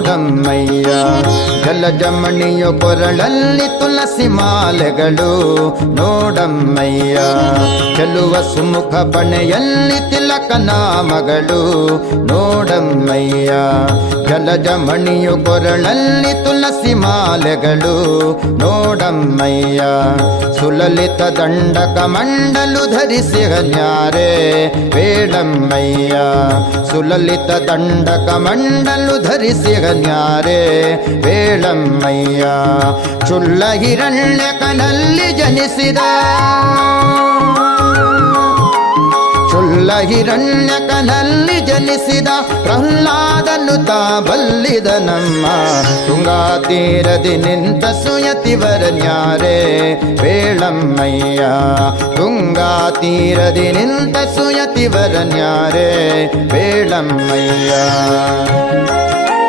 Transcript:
ನೋಡಮ್ಮಯ್ಯ ಜಲಜಮಣಿಯು ಕೊರಳಲ್ಲಿ ತುಳಸಿ ಮಾಲೆಗಳು ನೋಡಮ್ಮಯ್ಯ ಚೆಲುವ ಸುಮುಖ ಬಣೆಯಲ್ಲಿ ತಿಲಕನ ಮಗಳು ನೋಡಮ್ಮಯ್ಯ ಜಲಜಮಣಿಯು ಕೊರಳಲ್ಲಿ ತುಳಸಿ ಮಾಲೆಗಳು ನೋಡಮ್ಮಯ್ಯ ಸುಲಲಿತ ದಂಡಕ ಮಂಡಲು ಧರಿಸಿ ಹನ್ಯಾರೆ ಬೇಡಮ್ಮಯ್ಯ ಸುಲಲಿತ ದಂಡಕ ಮಂಡಲು ಧರಿಸಿ ಹನ್ಯಾರೆ ಬೇಡಮ್ಮಯ್ಯ ಚುಲ್ಲ ಹಿರಣ್ಯಕನಲ್ಲಿ ಜನಿಸಿದ ಚುಲ್ಲ ಹಿರಣ್ಯಕನಲ್ಲಿ ಜನಿಸಿದ ಪ್ರಹ್ಲಾದನು ತಾ ಬಲ್ಲಿದ ನಮ್ಮ ತುಂಗಾ ತೀರದಿ ನಿಂತ ಸುಯತಿವರನ್ಯಾರೆ ಬೇಳಮ್ಮಯ್ಯ ತುಂಗಾ ತೀರದಿ ನಿಂತ ಸುಯತಿವರನ್ಯಾರೆ ಬೇಳಮ್ಮಯ್ಯ